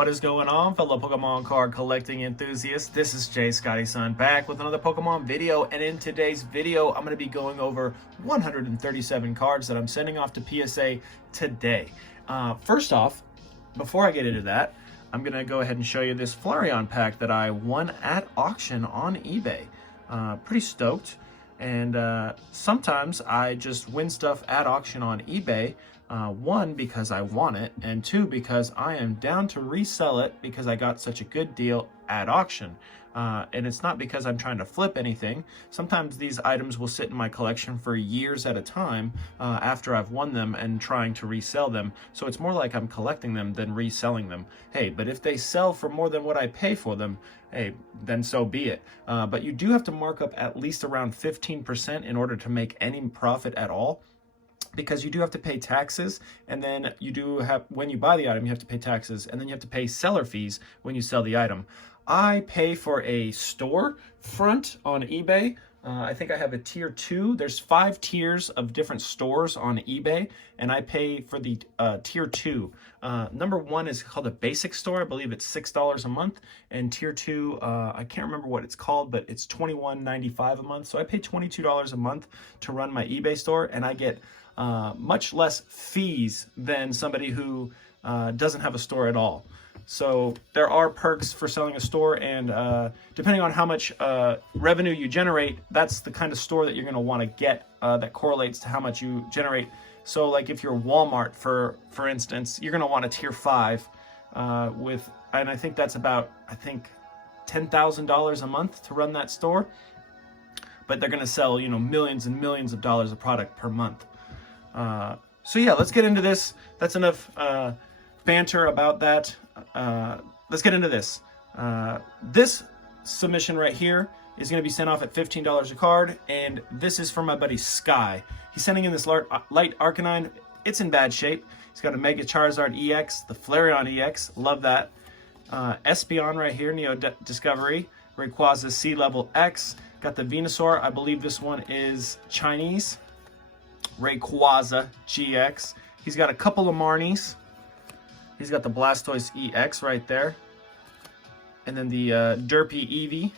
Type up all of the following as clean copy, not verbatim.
What is going on, fellow Pokemon card collecting enthusiasts? This is Jay Scotty Sun back with another Pokemon video, and in today's video I'm going to be going over 137 cards that I'm sending off to PSA today. First off, before I get into that, I'm going to go ahead and show you this Flareon pack that I won at auction on eBay. Pretty stoked, and sometimes I just win stuff at auction on eBay. One, because I want it, and two, because I am down to resell it because I got such a good deal at auction. And it's not because I'm trying to flip anything. Sometimes these items will sit in my collection for years at a time after I've won them and trying to resell them. So it's more like I'm collecting them than reselling them. Hey, but if they sell for more than what I pay for them, hey, then so be it. But you do have to mark up at least around 15% in order to make any profit at all, because you do have to pay taxes, and then you do have, when you buy the item, you have to pay taxes, and then you have to pay seller fees when you sell the item. I pay for a store front on eBay. I think I have a tier 2. There's 5 tiers of different stores on eBay, and I pay for the tier 2. Number 1 is called a basic store. I believe it's $6 a month, and tier 2, I can't remember what it's called, but it's $21.95 a month. So I pay $22 a month to run my eBay store, and I get much less fees than somebody who doesn't have a store at all. So there are perks for selling a store, and depending on how much revenue you generate, that's the kind of store that you're going to want to get that correlates to how much you generate. So like if you're Walmart, for instance, you're going to want a tier 5 and I think that's about, $10,000 a month to run that store. But they're going to sell, millions and millions of dollars of product per month. So yeah, let's get into this. That's enough banter about that. Let's get into this. This submission right here is going to be sent off at $15 a card, and this is from my buddy Sky. He's sending in this light Arcanine. It's in bad shape. He's got a Mega Charizard EX, the Flareon EX, love that. Espeon right here, Neo Discovery, Rayquaza Sea Level X, got the Venusaur. I believe this one is Chinese. Rayquaza GX. He's got a couple of Marnies. He's got the Blastoise EX right there. And then the Derpy Eevee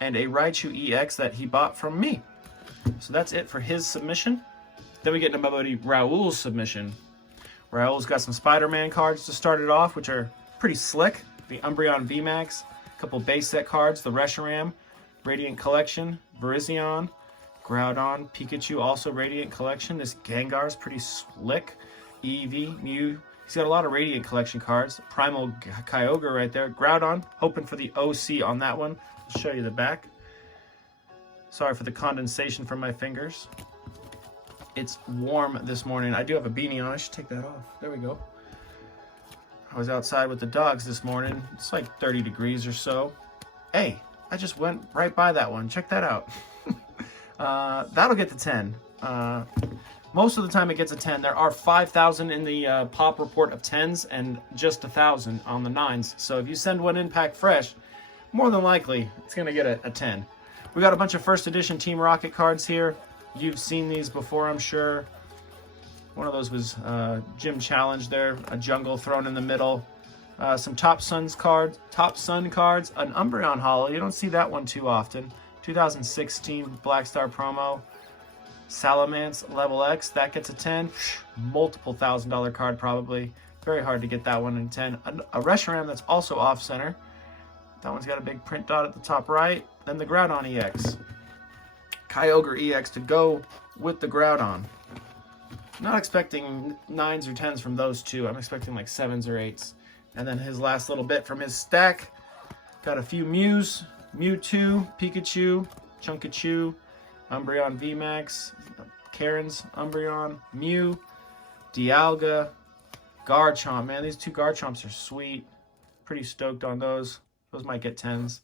and a Raichu EX that he bought from me. So that's it for his submission. Then we get into my buddy Raul's submission. Raul's got some Spider-Man cards to start it off, which are pretty slick. The Umbreon VMAX, a couple base set cards, the Reshiram, Radiant Collection, Virizion, Groudon, Pikachu, also Radiant Collection. This Gengar is pretty slick. Eevee, Mew. He's got a lot of Radiant Collection cards. Primal Kyogre right there. Groudon, hoping for the OC on that one. I'll show you the back. Sorry for the condensation from my fingers. It's warm this morning. I do have a beanie on. I should take that off. There we go. I was outside with the dogs this morning. It's like 30 degrees or so. Hey, I just went right by that one. Check that out. That'll get to 10. Most of the time it gets a 10. There are 5,000 in the pop report of 10s and just 1,000 on the 9s. So if you send one in pack fresh, more than likely it's going to get a 10. We got a bunch of first edition Team Rocket cards here. You've seen these before, I'm sure. One of those was Gym Challenge there, a jungle thrown in the middle. Some Top Sun cards, an Umbreon Holo. You don't see that one too often. 2016 Black Star promo. Salamence Level X, that gets a 10. Multiple $1,000 card probably. Very hard to get that one in 10. A Reshiram that's also off center. That one's got a big print dot at the top right. Then the Groudon EX. Kyogre EX to go with the Groudon. Not expecting 9s or 10s from those two. I'm expecting like 7s or 8s. And then his last little bit from his stack. Got a few Mews. Mewtwo, Pikachu, Chunkachu, Umbreon VMAX, Karen's Umbreon, Mew, Dialga, Garchomp. Man, these two Garchomps are sweet. Pretty stoked on those. Those might get 10s.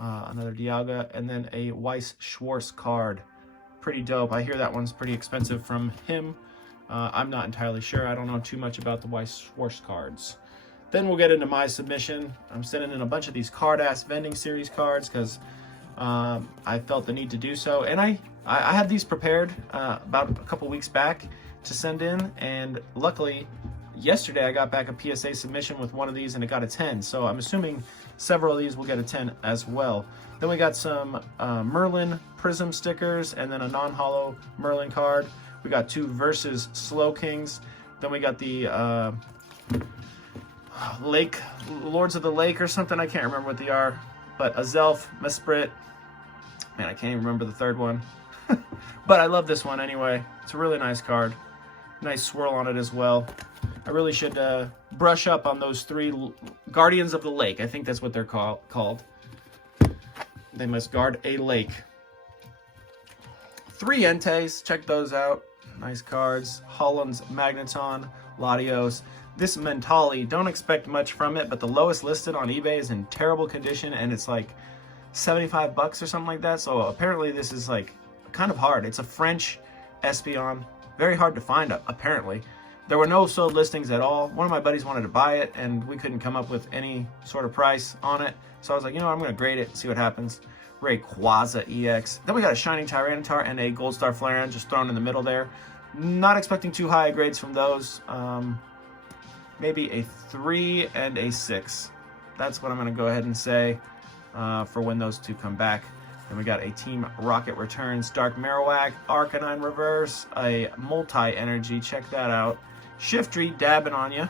Another Dialga, and then a Weiss Schwartz card. Pretty dope. I hear that one's pretty expensive from him. I'm not entirely sure. I don't know too much about the Weiss Schwartz cards. Then we'll get into my submission. I'm sending in a bunch of these card-ass vending series cards because I felt the need to do so. And I had these prepared about a couple weeks back to send in, and luckily yesterday I got back a PSA submission with one of these and it got a 10. So I'm assuming several of these will get a 10 as well. Then we got some Merlin Prism stickers and then a non-hollow Merlin card. We got 2 Versus Slow Kings. Then we got the Lake, Lords of the Lake or something. I can't remember what they are. But a Zelf, Mesprit. Man, I can't even remember the third one. But I love this one anyway. It's a really nice card. Nice swirl on it as well. I really should brush up on those 3 Guardians of the Lake. I think that's what they're called. They must guard a lake. 3 Entei. Check those out. Nice cards. Holland's Magneton. Latios. This Mentali, don't expect much from it, but the lowest listed on eBay is in terrible condition, and it's like 75 bucks or something like that. So apparently this is like kind of hard. It's a French Espeon. Very hard to find, apparently. There were no sold listings at all. One of my buddies wanted to buy it, and we couldn't come up with any sort of price on it. So I was like, you know, I'm going to grade it, see what happens. Rayquaza EX. Then we got a Shining Tyranitar and a Gold Star Flareon just thrown in the middle there. Not expecting too high grades from those. Maybe a 3 and a 6. That's what I'm going to go ahead and say for when those 2 come back. Then we got a Team Rocket Returns Dark Marowak, Arcanine Reverse, a Multi-Energy, check that out. Shiftry, dabbing on ya.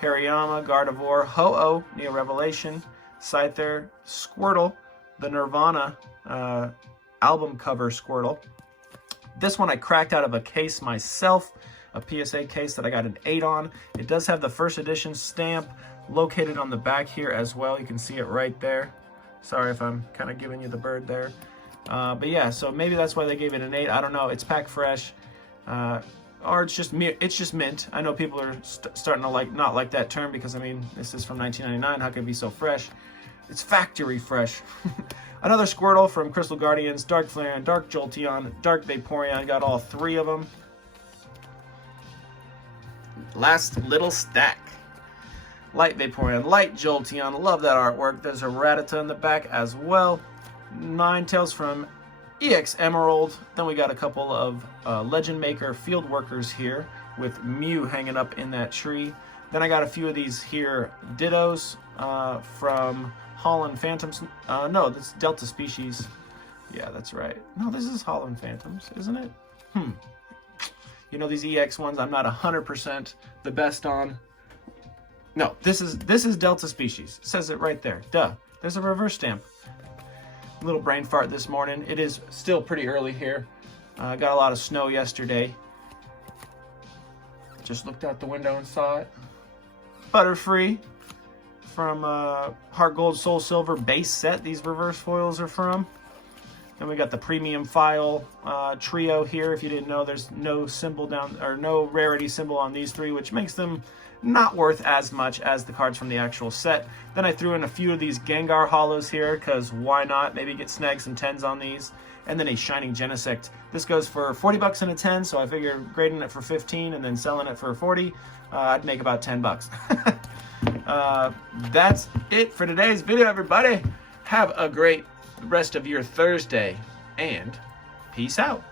Hariyama, Gardevoir, Ho-Oh, Neo Revelation, Scyther, Squirtle, the Nirvana album cover Squirtle. This one I cracked out of a case myself, a PSA case that I got an 8 on. It does have the first edition stamp located on the back here as well. You can see it right there. Sorry if I'm kind of giving you the bird there. But yeah, so maybe that's why they gave it an 8. I don't know. It's packed fresh. Or it's just mint. I know people are starting to not like that term because, I mean, this is from 1999. How can it be so fresh? It's factory fresh. Another Squirtle from Crystal Guardians, Dark Flareon, Dark Jolteon, Dark Vaporeon. Got all 3 of them. Last little stack. Light Vaporeon, Light Jolteon. Love that artwork. There's a Rattata in the back as well. Ninetales from EX Emerald. Then we got a couple of Legend Maker Field Workers here with Mew hanging up in that tree. Then I got a few of these here Dittos from Holland Phantoms. No, this is Delta Species. Yeah, that's right. No, this is Holland Phantoms, isn't it? You know, these EX ones I'm not 100% the best on. No, this is Delta Species. It says it right there. Duh. There's a reverse stamp. Little brain fart this morning. It is still pretty early here. Got a lot of snow yesterday. Just looked out the window and saw it. Butterfree from Heart Gold Soul Silver base set. These reverse foils are from. Then we got the premium file trio here. If you didn't know, there's no symbol down, or no rarity symbol on these 3, which makes them not worth as much as the cards from the actual set. Then I threw in a few of these Gengar hollows here, because why not? Maybe get snag some 10s on these. And then a Shining Genesect. This goes for 40 bucks and a 10, so I figure grading it for 15 and then selling it for 40, I'd make about 10 bucks. That's it for today's video, everybody. Have a great rest of your Thursday, and peace out.